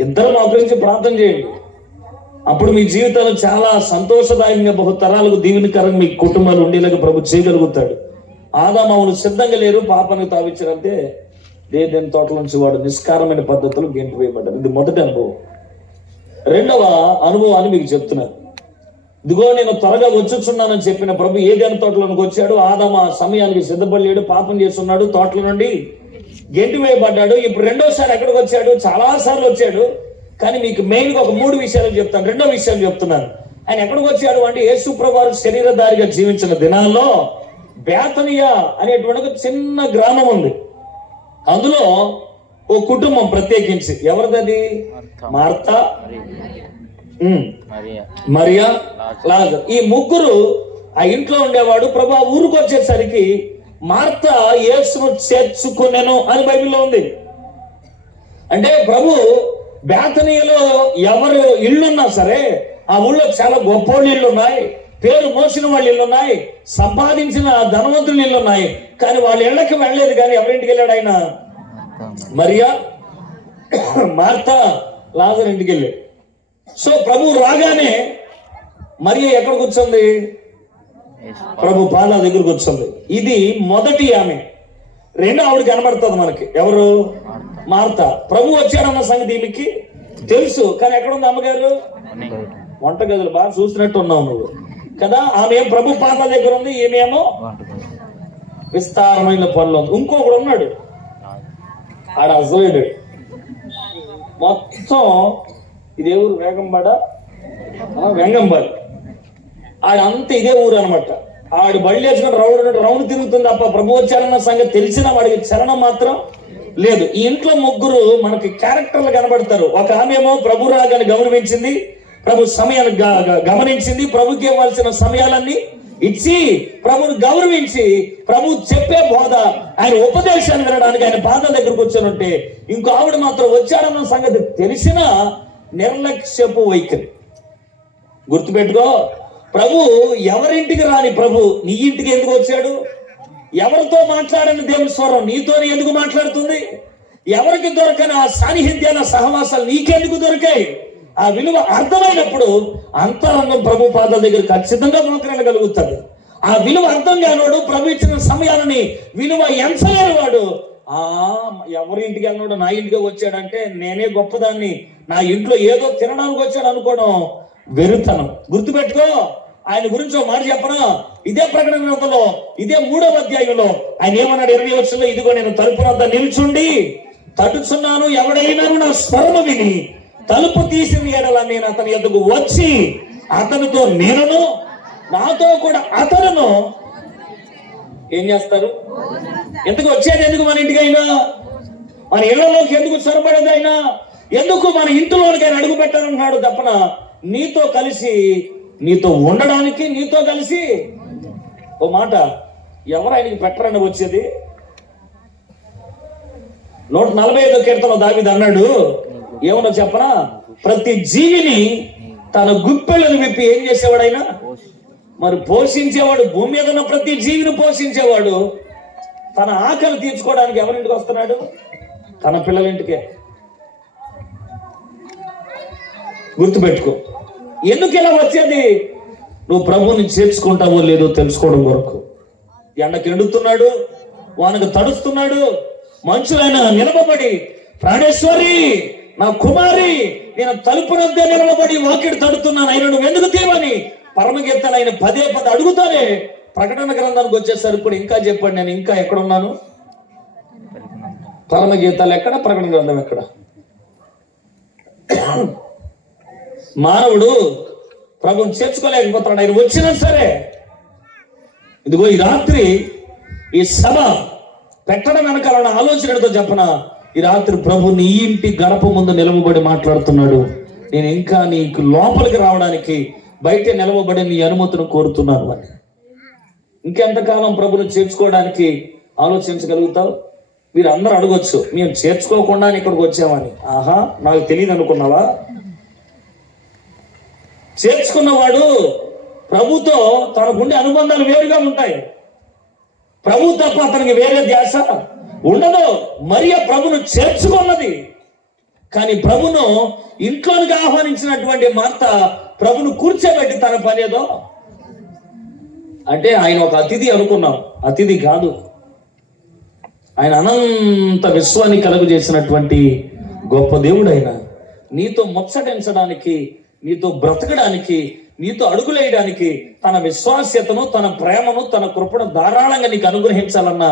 ఇద్దరు మోకరించి ప్రార్థన చేయండి. అప్పుడు మీ జీవితాలు చాలా సంతోషదాయంగా, బహుతరాలకు దీవెనకరంగా మీ కుటుంబాలు ఉండేలాగా ప్రభు చేయగలుగుతాడు. ఆదామవులు సిద్ధంగా లేరు, పాపను తావించారంటే దేని తోటల నుంచి వాడు నిష్కారమైన పద్ధతులు గెంటి వేయబడ్డారు. ఇది మొదటి అనుభవం. రెండవ అనుభవాన్ని మీకు చెప్తున్నాను. ఇదిగో నేను త్వరగా వచ్చుచున్నానని చెప్పిన ప్రభు ఏదైనా తోటలోనికి వచ్చాడు. ఆదామ సమయానికి సిద్ధపడలేడు, పాపం చేస్తున్నాడు, తోటల నుండి గెంటి వేయబడ్డాడు. ఇప్పుడు రెండోసారి ఎక్కడికి వచ్చాడు? చాలా సార్లు వచ్చాడు, కానీ మీకు మెయిన్ గా ఒక 3 విషయాలు చెప్తాను. రెండో విషయం చెప్తున్నాను. ఆయన ఎక్కడికి వచ్చాడు అంటే, యేసు ప్రభువు శరీరధారిగా జీవించిన దినాల్లో బేతనియా అనేటువంటి ఒక చిన్న గ్రామం ఉంది. అందులో ఓ కుటుంబం ప్రత్యేకించి, ఎవరిదది? మార్తా, మరియా, లాజరు. ఈ ముగ్గురు ఆ ఇంట్లో ఉండేవాడు. ప్రభు ఆ ఊరికి వచ్చేసరికి మార్తా యేసును చేర్చుకునేను అని బైబిల్లో ఉంది. అంటే ప్రభు బేతనీయలో ఎవరు ఇళ్ళున్నా సరే, ఆ ఊళ్ళో చాలా గొప్పోళ్ళు ఇళ్ళు ఉన్నాయి, పేరు మోసిన వాళ్ళ ఇళ్ళు ఉన్నాయి, సంపాదించిన ధనవంతుల ఇళ్ళు ఉన్నాయి. కానీ వాళ్ళ ఇళ్ళకి వెళ్ళలేదు. కానీ ఎవరింటికి వెళ్ళాడు ఆయన? మరియా, మార్తా, లాజరు ఇంటికి వెళ్ళాడు. సో ప్రభు రాగానే మరియా ఎక్కడ కూర్చుంది? ప్రభు పాదాల దగ్గర కూర్చుంది. ఇది మొదటి ఆమె. రెండో ఆవిడ కనబడుతుంది మనకి. ఎవరు? మార్తా. ప్రభు వచ్చాడన్న సంగతి ఈమెకి తెలుసు, కానీ ఎక్కడుంది అమ్మగారు? వంటగదులు. బాగా చూసినట్టు ఉన్నావు నువ్వు కదా. ఆమె ప్రభు పాదాల దగ్గర ఉంది, ఈమెమో విస్తారమైన పనులు ఉంది. ఇంకొకడు ఉన్నాడు, ఆడ అసలేడు. మొత్తం ఇదే ఊరు, వెంగంబాడి. ఆడంతా ఇదే ఊరు అనమాట. ఆడు బళ్ళు వేసుకుని రౌండ్ తిరుగుతుంది తప్ప ప్రభు వచ్చారన్న సంగతి తెలిసిన వాడికి చలనం మాత్రం లేదు. ఈ ఇంట్లో ముగ్గురు మనకి క్యారెక్టర్లు కనబడతారు. ఒక ఆమెమో ప్రభు రాగాన్ని గౌరవించింది, ప్రభు సమయాన్ని గమనించింది, ప్రభుకి ఇవ్వాల్సిన సమయాలన్నీ ఇచ్చి ప్రభుని గౌరవించి ప్రభు చెప్పే బోధ, ఆయన ఉపదేశాన్ని వినడానికి ఆయన పాదాల దగ్గర కూర్చొని ఉంటే, ఇంకో ఆవిడ మాత్రం వచ్చాడన్న సంగతి తెలిసిన నిర్లక్ష్యపు వైఖరి. గుర్తుపెట్టుకో, ప్రభు ఎవరింటికి రాని ప్రభు నీ ఇంటికి ఎందుకు వచ్చాడు? ఎవరితో మాట్లాడని దేవుని స్వరం నీతోనే ఎందుకు మాట్లాడుతుంది? ఎవరికి దొరకని ఆ సాన్నిహిత్యాల సహవాసాలు నీకెందుకు దొరికాయి? ఆ విలువ అర్థమైనప్పుడు అంతరంగం ప్రభు పాదాల దగ్గర ఖచ్చితంగా మోకరించగలుగుతాడు. ఆ విలువ అర్థం కానివాడు, ప్రభు ఇచ్చిన సమయాలని విలువ ఎంచలేని వాడు, ఎవరి ఇంటికి అన్నాడు నా ఇంటికి వచ్చాడంటే నేనే గొప్పదాన్ని, నా ఇంట్లో ఏదో తినడానికి వచ్చాడు అనుకోవడం వెరుతనం. గుర్తుపెట్టుకో, ఆయన గురించి ఒక మాట చెప్పనా? ఇదే ప్రకటన గ్రంథంలో ఇదే 3వ అధ్యాయంలో ఆయన ఏమన్నాడు? 20వ వచనంలో, ఇదిగో నేను తలుపు వద్ద నిల్చుండి తట్టుచున్నాను, ఎవడైనా నా స్వరము విని తలుపు తీసిన ఎడల నేను అతని ఎదుగు వచ్చి అతనితో నేనును నాతో కూడా అతను ఏం చేస్తారు? ఎందుకు వచ్చేది? ఎందుకు మన ఇంటికి అయినా, మన ఇళ్లలోకి ఎందుకు చొరబడేది అయినా, ఎందుకు మన ఇంటిలోనికి ఆయన అడుగు పెట్టాలన్నాడు తప్పన నీతో కలిసి, నీతో ఉండడానికి, నీతో కలిసి. ఓ మాట, ఎవరు ఆయనకి పెట్టరని వచ్చేది? 145వ కీర్తనలో దావీదు అన్నాడు, ఏమన్నా చెప్పనా? ప్రతి జీవిని తన గుప్పెళ్ళను విప్పి ఏం చేసేవాడు ఆయన? మరి పోషించేవాడు. భూమి మీద ఉన్న ప్రతి జీవిని పోషించేవాడు. తన ఆకలి తీర్చుకోవడానికి ఎవరింటికి వస్తున్నాడు? తన పిల్లలింటికే. గుర్తుపెట్టుకో. ఎందుకు ఇలా వచ్చేది? నువ్వు ప్రభువుని చేర్చుకుంటావో లేదో తెలుసుకోవడం వరకు. ఎండకు ఎండుతున్నాడు, వానకు తడుస్తున్నాడు, మంచులైనా నిలబడి, ప్రాణేశ్వరి నా కుమారి నేను తలుపు వద్ద నిలబడి వాకిడి తడుతున్నాను, ఆయన నువ్వు ఎందుకు తీవని పరమగీతాలు ఆయన పదే అడుగుతానే. ప్రకటన గ్రంథానికి వచ్చేసరికి కూడా ఇంకా చెప్పండి, నేను ఇంకా ఎక్కడున్నాను? పరమగీతాలు ఎక్కడ, ప్రకటన గ్రంథం ఎక్కడ? మానవుడు ప్రభుని చేర్చుకోలేకపోతున్నాడు. ఆయన వచ్చినా సరే, ఇదిగో ఈ రాత్రి ఈ సభ పెట్టడం వెనకాల ఆలోచనతో చెప్పన, ఈ రాత్రి ప్రభు నీ ఇంటి గడప ముందు నిలవబడి మాట్లాడుతున్నాడు. నేను ఇంకా నీకు లోపలికి రావడానికి బయట నిలవబడి నీ అనుమతిని కోరుతున్నాను అని. ఇంకెంతకాలం ప్రభుని చేర్చుకోవడానికి ఆలోచించగలుగుతావు? మీరు అందరూ అడగొచ్చు, మేము చేర్చుకోకుండా ఇక్కడికి వచ్చామని. ఆహా, నాకు తెలియదు అనుకున్నావా? చేర్చుకున్నవాడు ప్రభుతో తనకుండే అనుబంధాలు వేరుగా ఉంటాయి. ప్రభు తప్ప అతనికి వేరే ధ్యాస ఉండదు. మరియ ప్రభును చేర్చుకున్నది, కానీ ప్రభును ఇంట్లోనికి ఆహ్వానించినటువంటి మార్త ప్రభును కూర్చోబెట్టి తన పనేదో అంటే ఆయన ఒక అతిథి అనుకున్నాం. అతిథి కాదు, ఆయన అనంత విశ్వాన్ని కలుగు చేసినటువంటి గొప్ప దేవుడు. ఆయన నీతో ముచ్చటించడానికి, నీతో బ్రతకడానికి, నీతో అడుగులేయడానికి తన విశ్వాస్యతను, తన ప్రేమను, తన కృపను ధారాళంగా నీకు అనుగ్రహించాలన్న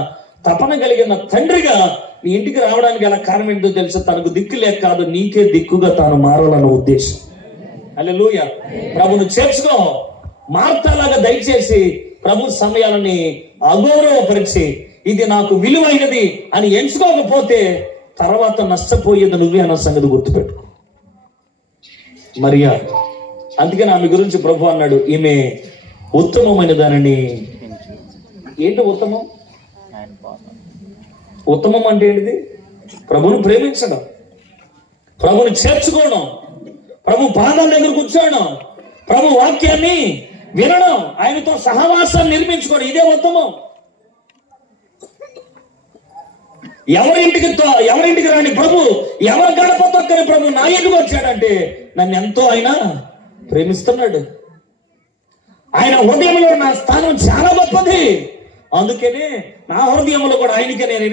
తపన కలిగిన తండ్రిగా నీ ఇంటికి రావడానికి గల కారణం ఏంటో తెలుసు. తనకు దిక్కు లేక కాదు, నీకే దిక్కుగా తాను మారాలన్న ఉద్దేశం. హల్లెలూయా. ప్రభును చేర్చుకో. మార్తలాగా దయచేసి ప్రభు సమయాలని అగౌరవపరిచి ఇది నాకు విలువైనది అని ఎంచుకోకపోతే తర్వాత నష్టపోయేది నువ్వే అన్న సంగతి గుర్తుపెట్టుకో. మరియా, అందుకని ఆమె గురించి ప్రభు అన్నాడు, ఈమె ఉత్తమమైన దానిని. ఏంటి ఉత్తమం? ఉత్తమం అంటే ఏంటిది? ప్రభుని ప్రేమించడం, ప్రభుని చేర్చుకోవడం, ప్రభు పాదాల దగ్గర కూర్చోవడం, ప్రభు వాక్యాన్ని వినడం, ఆయనతో సహవాసాన్ని నిర్మించుకోవడం. ఇదే ఉత్తమం. ఎవరింటికి రాని ప్రభు, ఎవరి గడప తొక్కని ప్రభు నా ఇంటికి వచ్చాడంటే నన్ను ఎంతో ఆయన ప్రేమిస్తున్నాడు. ఆయన హృదయంలో నా స్థానం చాలా గొప్పది. అందుకనే నా హృదయంలో కూడా ఆయనకే నేను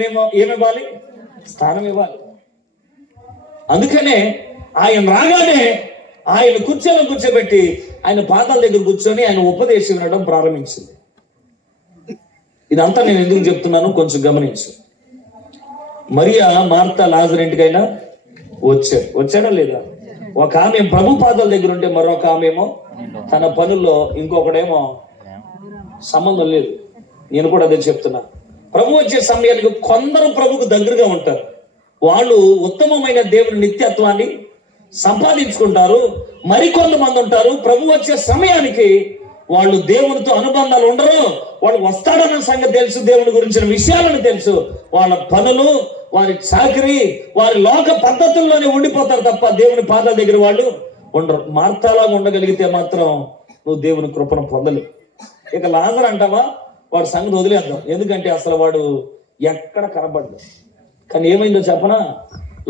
ఏమివ్వాలి? స్థానం ఇవ్వాలి. అందుకనే ఆయన రాగానే ఆయన కూర్చోబెట్టి ఆయన పాదాల దగ్గర కూర్చొని ఆయన ఉపదేశం వినడం ప్రారంభించింది. ఇదంతా నేను ఎందుకు చెప్తున్నాను కొంచెం గమనించు. మరియా, మార్త, లాజరు ఇంటికైనా వచ్చాడా లేదా? ఒక ఆమె ప్రభు పాదాల దగ్గర ఉంటే మరొక ఆమెమో తన పనుల్లో, ఇంకొకడేమో సంబంధం లేదు. నేను కూడా అదే చెప్తున్నా. ప్రభు వచ్చే సమయానికి కొందరు ప్రభుకు దగ్గరగా ఉంటారు. వాళ్ళు ఉత్తమమైన దేవుని నిత్యత్వాన్ని సంపాదించుకుంటారు. మరికొంతమంది ఉంటారు ప్రభు వచ్చే సమయానికి వాళ్ళు దేవునితో అనుబంధాలు ఉండరు. వాళ్ళు వస్తాడన్న సంగతి తెలుసు, దేవుని గురించిన విషయాలను తెలుసు. వాళ్ళ పనులు, వారి చాకరీ, వారి లోక పద్ధతుల్లోనే ఉండిపోతారు తప్ప దేవుని పాదాల దగ్గర వాళ్ళు ఉండరు. మార్తాలాగా ఉండగలిగితే మాత్రం నువ్వు దేవుని కృపను పొందలేవు. ఇక లాజరు అంటావా, వాడు సంగతి వదిలేద్దాం. ఎందుకంటే అసలు వాడు ఎక్కడ కనబడ్డాడు. కానీ ఏమైందో చెప్పనా?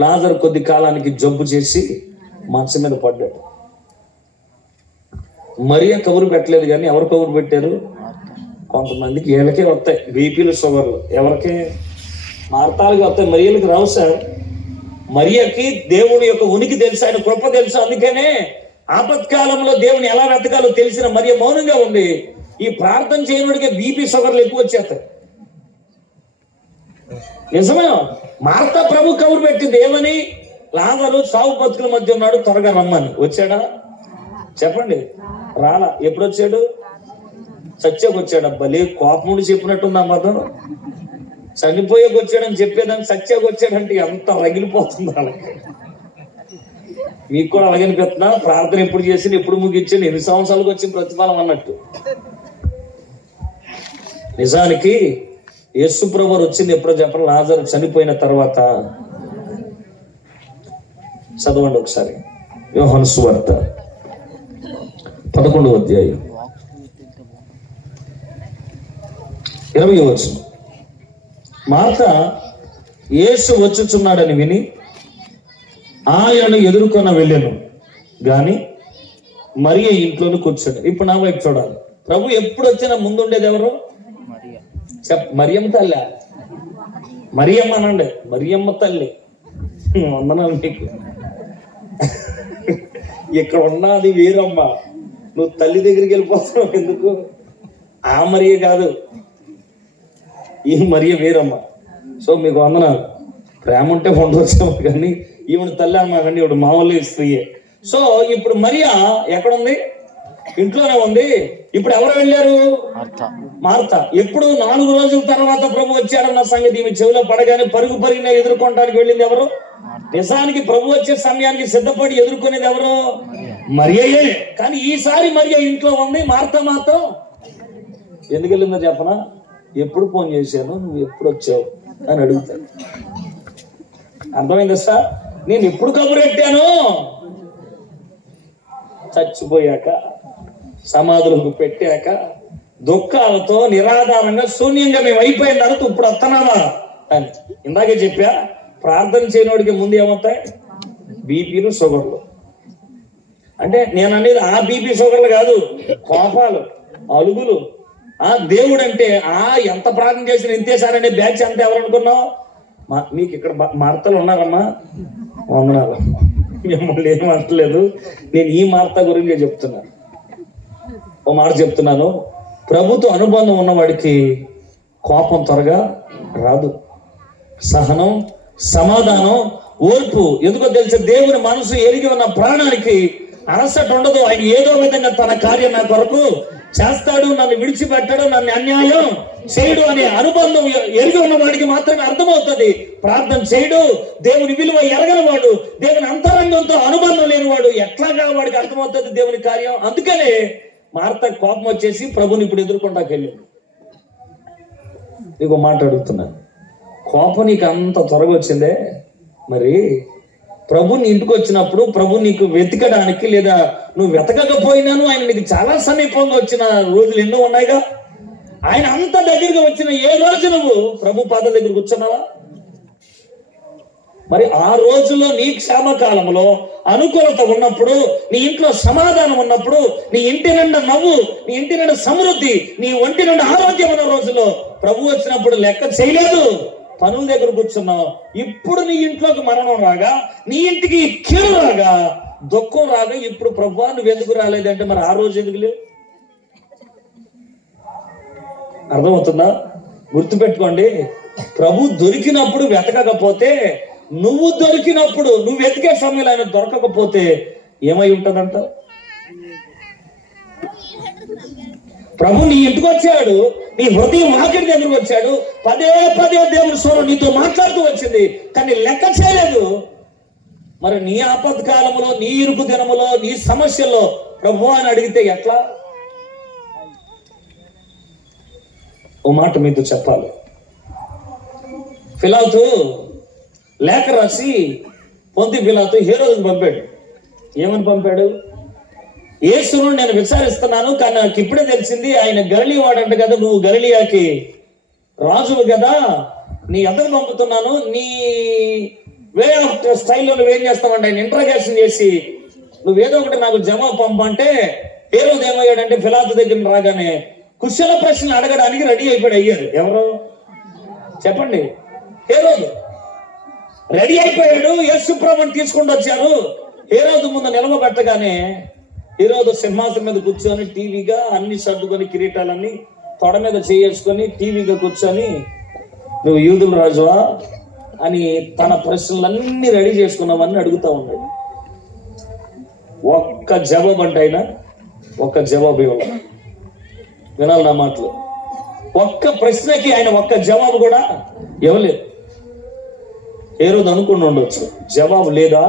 లాజరు కొద్ది కాలానికి జబ్బు చేసి మంచం మీద పడ్డాడు. మరియా కబురు పెట్టలేదు, కానీ ఎవరు కబురు పెట్టారు? కొంతమందికి వీళ్ళకే వస్తాయి బీపీలు, షుగర్లు. ఎవరికి? మార్తాలకి వస్తాయి, మరియలకు రావు సార్. మరియకి దేవుని యొక్క ఉనికి తెలుసు, ఆయన కృప తెలుసు. అందుకనే ఆపత్కాలంలో దేవుని ఎలా వెతకాలో తెలిసిన మరియ మౌనంగా ఉంది. ఈ ప్రార్థన చేయనుడికి బీపీ, షుగర్లు ఎక్కువ వచ్చేస్తాయి. నిజమే. మార్త ప్రభు కబురు పెట్టింది ఏమని? లాజరు సావు బతుకుల మధ్య ఉన్నాడు, త్వరగా రమ్మని. వచ్చాడా? చెప్పండి. రాలా. ఎప్పుడు వచ్చాడు? సత్యకు వచ్చాడు. అబ్బలే కోపముడు చెప్పినట్టుంది ఆ మతం. చనిపోయేకి వచ్చాడని చెప్పేదాన్ని సత్యకు వచ్చాడంటే ఎంత రగిలిపోతుంది వాళ్ళకి. మీకు కూడా అలాగనిపిస్తున్నా? ప్రార్థన ఎప్పుడు చేసి ఎప్పుడు ముగించండి, ఎన్ని సంవత్సరాలకు వచ్చిన ప్రతిఫలం అన్నట్టు. నిజానికి యేసు ప్రభువు వచ్చింది ఎప్పుడో చెప్పండి? లాజరు చనిపోయిన తర్వాత. చదవండి ఒకసారి యోహాను సువార్త 11వ అధ్యాయం 20వ వచనం. మార్త యేసు వచ్చుచున్నాడని విని ఆయనను ఎదుర్కొన్న వెళ్ళాను, గాని మరియ ఇంట్లోనే కూర్చోడు. ఇప్పుడు నా వైపు చూడాలి. ప్రభు ఎప్పుడు వచ్చినా ముందుండేది ఎవరు? మరియమ్మ తల్లి. మరియమ్మ అనండి. మరియమ్మ తల్లి. వందనాలు మీకు. ఇక్కడ ఉన్నది వేరమ్మ. నువ్వు తల్లి దగ్గరికి వెళ్ళిపోతున్నావు ఎందుకు? ఆ మరియ కాదు, ఈ మరియ వేరమ్మ. సో మీకు వందనాలు. ప్రేమ ఉంటే పొందవచ్చాము, కానీ ఈవిడ తల్లి అమ్మకండి, ఈవిడ మామూలు స్త్రీయే. సో ఇప్పుడు మరియా ఎక్కడుంది? ఇంట్లోనే ఉంది. ఇప్పుడు ఎవరు వెళ్ళారు? మార్త. ఎప్పుడు 4 రోజుల తర్వాత ప్రభు వచ్చాడన్న సంగతి ఈమె చెవిలో పడగానే పరుగున ఎదుర్కొనడానికి వెళ్ళింది ఎవరు? నిజానికి ప్రభు వచ్చే సమయానికి సిద్ధపడి ఎదుర్కొనేది ఎవరు? మరియే. కానీ ఈసారి మరియ ఇంట్లో ఉంది, మార్త మాత్రం ఎందుకు వెళ్ళిందో చెప్పనా? ఎప్పుడు ఫోన్ చేశాను, నువ్వు ఎప్పుడు వచ్చావు అని అడుగుతాను. అర్థమైంది సార్? నేను ఎప్పుడు కబురు పెట్టాను? చచ్చిపోయాక, సమాధులకు పెట్టాక, దుఃఖాలతో నిరాధారంగా శూన్యంగా మేము అయిపోయిన తర్వాత ఇప్పుడు వస్తున్నావా అని. ఇందాకే చెప్పా, ప్రార్థన చేయనోడికి ముందు ఏమవుతాయి? బీపీలు, షుగర్లు. అంటే నేను అనేది ఆ బీపీ షుగర్లు కాదు, కోపాలు, అలుగులు. దేవుడు అంటే ఎంత ప్రార్థన చేసిన ఇంతేసారనే బ్యాచ్ అంతా ఎవరు అనుకున్నావు? మీకు ఇక్కడ మార్తలు ఉన్నారమ్మా, వందనాలు. మిమ్మల్ని ఏం అంటలేదు, నేను ఈ మార్త గురించి చెప్తున్నాను. ఓ మాట చెప్తున్నాను, ప్రభుతో అనుబంధం ఉన్నవాడికి కోపం త్వరగా రాదు. సహనం, సమాధానం, ఓర్పు. ఎందుకో తెలుసా? దేవుని మనసు ఎరిగి ఉన్న ప్రాణానికి అలసట ఉండదు. ఆయన ఏదో విధంగా తన కార్యం నా కొరకు చేస్తాడు, నన్ను విడిచిపెట్టాడు, నన్ను అన్యాయం చేయడు అనే అనుబంధం ఎరిగి ఉన్న వాడికి మాత్రమే అర్థమవుతుంది. ప్రార్థన చేయడు, దేవుని విలువ ఎరగనివాడు, దేవుని అంతరంగంతో అనుబంధం లేనివాడు ఎట్లాగా వాడికి అర్థమవుతుంది దేవుని కార్యం. అందుకనే మార్త కోపం వచ్చేసి ప్రభుని ఇప్పుడు ఎదుర్కొంటాకి వెళ్ళింది. నీకు మాట అడుగుతున్నాను, కోపం నీకు అంత త్వరగా వచ్చిందే, మరి ప్రభు నీ ఇంటికి వచ్చినప్పుడు ప్రభు నీకు వెతకడానికి, లేదా నువ్వు వెతకకపోయినాను ఆయన నీకు చాలా సమీపంగా వచ్చిన రోజులు ఎన్నో ఉన్నాయిగా. ఆయన అంత దగ్గరగా వచ్చిన ఏ రోజు నువ్వు ప్రభు పాదాల దగ్గర కూర్చున్నావా? మరి ఆ రోజుల్లో నీ క్షేమకాలంలో అనుకూలత ఉన్నప్పుడు, నీ ఇంట్లో సమాధానం ఉన్నప్పుడు, నీ ఇంటి నిండా నవ్వు, నీ ఇంటి నిండా సమృద్ధి, నీ ఒంటి నిండా ఆరోగ్యం ఉన్న రోజుల్లో ప్రభు వచ్చినప్పుడు లెక్క చేయలేదు, పనుల దగ్గర కూర్చున్నావు. ఇప్పుడు నీ ఇంట్లోకి మరణం రాగా, నీ ఇంటికి కీడు రాగా, దుఃఖం రాగా, ఇప్పుడు ప్రభువా నువ్వు ఎందుకు రాలేదంటే మరి ఆ రోజు ఎందుకు లేవు? అర్థమవుతుందా? గుర్తుపెట్టుకోండి, ప్రభు దొరికినప్పుడు వెతకకపోతే, నువ్వు దొరికినప్పుడు, నువ్వు వెతికే సమయంలో ఆయన దొరకకపోతే ఏమై ఉంటుందంట? ప్రభు నీ ఇంటికి వచ్చాడు, నీ హృదయం వాకిడి దగ్గరకు వచ్చాడు, పదే దేవుని స్వరం నీతో మాట్లాడుతూ వచ్చింది, కానీ లెక్క చేయలేదు. మరి నీ ఆపత్కాలంలో, నీ ఇరుకు దినములో, నీ సమస్యల్లో ప్రభు అని అడిగితే ఎట్లా? ఓ మాట మీతో చెప్పాలి. పిలాతు లేఖ రాసి పొంతి పిలాతు హేరోదుకు పంపాడు. ఏమని పంపాడు? యేసును నేను విచారిస్తున్నాను, కానీ నాకు ఇప్పుడే తెలిసింది ఆయన గలిలీ వాడంట కదా, నువ్వు గలిలియాకి రాజువు కదా, నీ ఎద్దరు పంపుతున్నాను, నీ వే ఆఫ్ స్టైల్లో నువ్వేం చేస్తావంటే ఆయన ఇంట్రాగేషన్ చేసి నువ్వేదో ఒకటి నాకు జవాబు పంపంటే, హేరోదు ఏమయ్యాడంటే పిలాతు దగ్గర రాగానే కుశల ప్రశ్నలు అడగడానికి రెడీ అయ్యాడు. ఎవరు చెప్పండి? హేరోదు రెడీ అయిపోయాడు. యేసు ప్రభువుని తీసుకొని వచ్చారు. హేరోదు ముందు నిలవబెట్టగానే హేరోదు సింహాసనం మీద కూర్చొని టీవీగా అన్ని సర్దుకొని, కిరీటాలన్నీ తొడ మీద చేసుకొని టీవీగా కూర్చొని, నువ్వు యూదుల రాజువా అని తన ప్రశ్నలన్నీ రెడీ చేసుకున్నామని అడుగుతా ఉన్నాడు. ఒక్క జవాబు అంటే ఆయన ఒక్క జవాబు ఇవ్వాలి. వినాలి నా మాటలు. ఒక్క ప్రశ్నకి ఆయన ఒక్క జవాబు కూడా ఇవ్వలేదు. హేరోదు అనుకుని ఉండొచ్చు, జవాబు లేదా